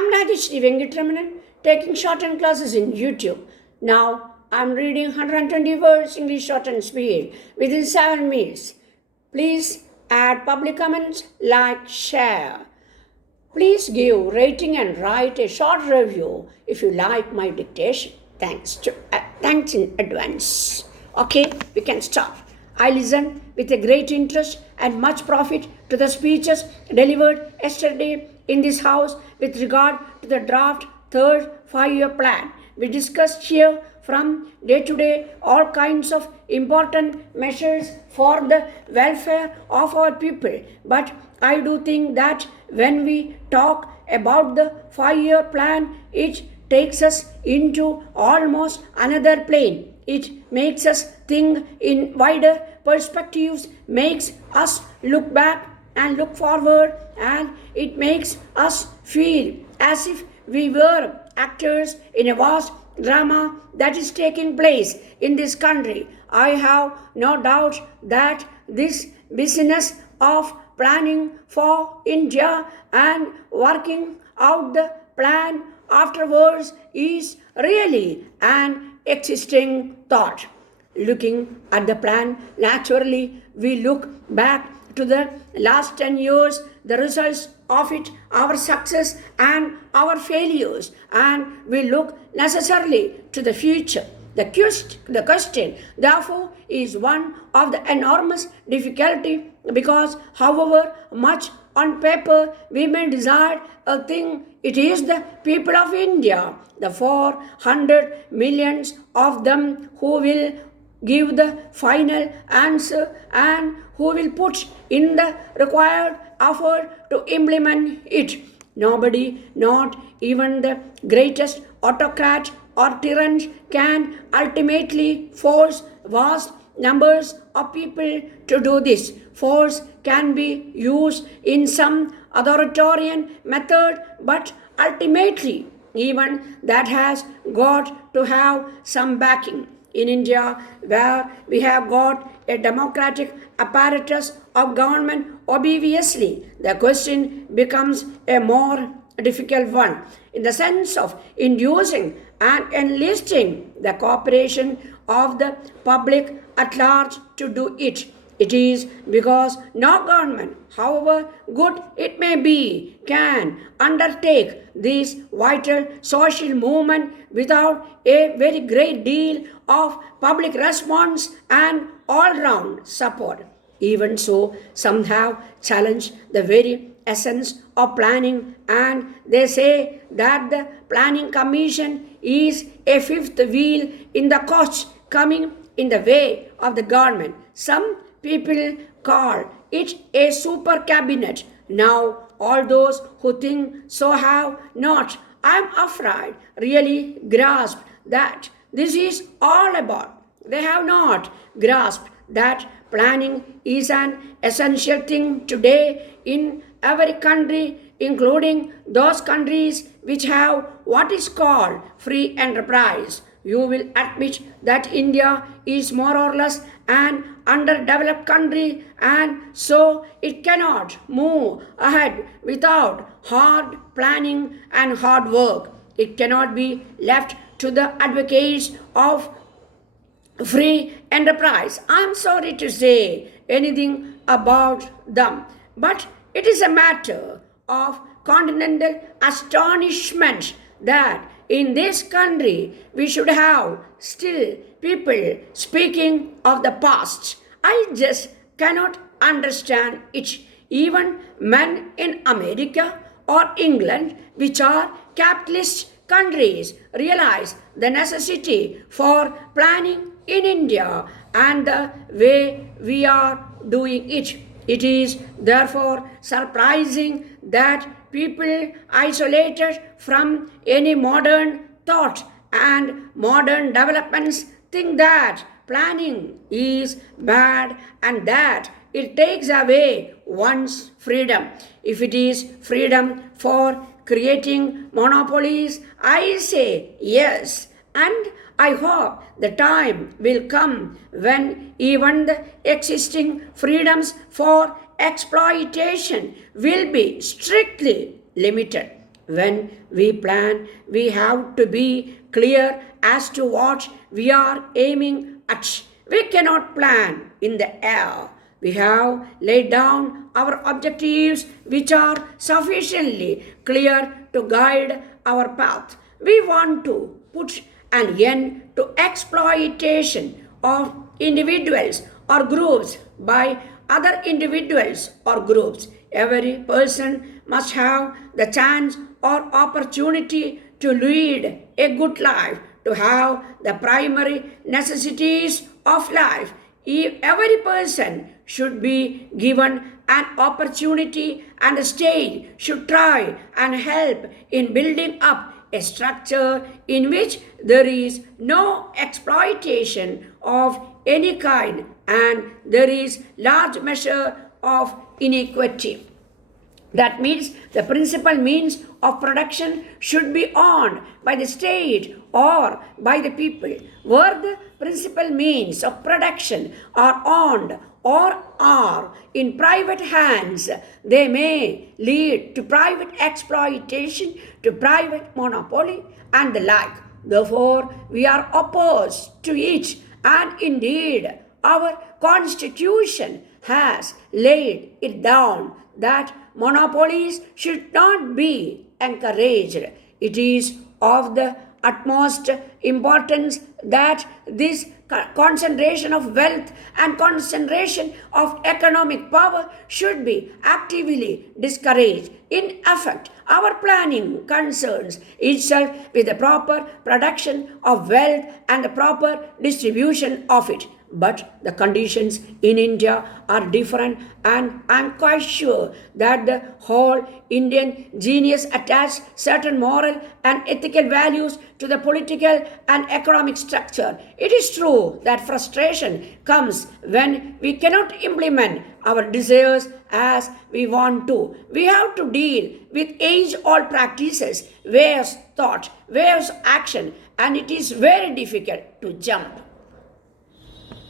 I'm Nageshri Venkatramanan, taking shorthand classes in YouTube. Now I'm reading 120 words English shorthand speed within 7 minutes. Please add public comments, like, share. Please give rating and write a short review if you like my dictation. Thanks in advance. Okay, we can start. I listened with a great interest and much profit to the speeches delivered yesterday in this house with regard to the draft third 5-year plan. We discussed here from day to day all kinds of important measures for the welfare of our people. But I do think that when we talk about the 5-year plan, it takes us into almost another plane. It makes us think in wider perspectives, makes us look back and look forward, and it makes us feel as if we were actors in a vast drama that is taking place in this country. I have no doubt that this business of planning for India and working out the plan afterwards is really an existing thought. Looking at the plan, naturally we look back to the last 10 years, the results of it, our success and our failures, and we look necessarily to the future. The question, therefore, is one of the enormous difficulty because, however much on paper we may desire a thing, it is the people of India, the 400 millions of them, who will give the final answer and who will put in the required effort to implement it. Nobody, not even the greatest autocrat or tyrant, can ultimately force vast numbers of people to do this. Force can be used in some authoritarian method, but ultimately even that has got to have some backing. In India, where we have got a democratic apparatus of government, obviously the question becomes a more difficult one in the sense of inducing and enlisting the cooperation of the public at large to do it. It is because no government, however good it may be, can undertake this vital social movement without a very great deal of public response and all-round support. Even so, some have challenged the very essence of planning, and they say that the planning commission is a fifth wheel in the coach coming in the way of the government. Some people call it a super cabinet. Now, all those who think so have not, I am afraid, really grasped that this is all about. They have not grasped that planning is an essential thing today in every country, including those countries which have what is called free enterprise. You will admit that India is more or less an underdeveloped country, and so it cannot move ahead without hard planning and hard work. It cannot be left to the advocates of free enterprise. I am sorry to say anything about them, but it is a matter of continental astonishment that in this country we should have still people speaking of the past. I just cannot understand it. Even men in America or England, which are capitalist countries, realize the necessity for planning in India and the way we are doing it. It is therefore surprising that people isolated from any modern thought and modern developments think that planning is bad and that it takes away one's freedom. If it is freedom for creating monopolies, I say yes. And I hope the time will come when even the existing freedoms for exploitation will be strictly limited. When we plan, we have to be clear as to what we are aiming at. We cannot plan in the air. We have laid down our objectives which are sufficiently clear to guide our path. We want to put an end to exploitation of individuals or groups by other individuals or groups. Every person must have the chance or opportunity to lead a good life, to have the primary necessities of life. Every person should be given an opportunity and a stage should try and help in building up a structure in which there is no exploitation of any kind and there is large measure of inequity. That means the principal means of production should be owned by the state or by the people. Where the principal means of production are owned or are in private hands, they may lead to private exploitation, to private monopoly, and the like. Therefore, we are opposed to it, and indeed, our Constitution has laid it down that monopolies should not be encouraged. It is of the utmost importance that this concentration of wealth and concentration of economic power should be actively discouraged. In effect, our planning concerns itself with the proper production of wealth and the proper distribution of it. But the conditions in India are different, and I'm quite sure that the whole Indian genius attaches certain moral and ethical values to the political and economic structure. It is true that frustration comes when we cannot implement our desires as we want to. We have to deal with age-old practices, ways of thought, ways of action, and it is very difficult to jump.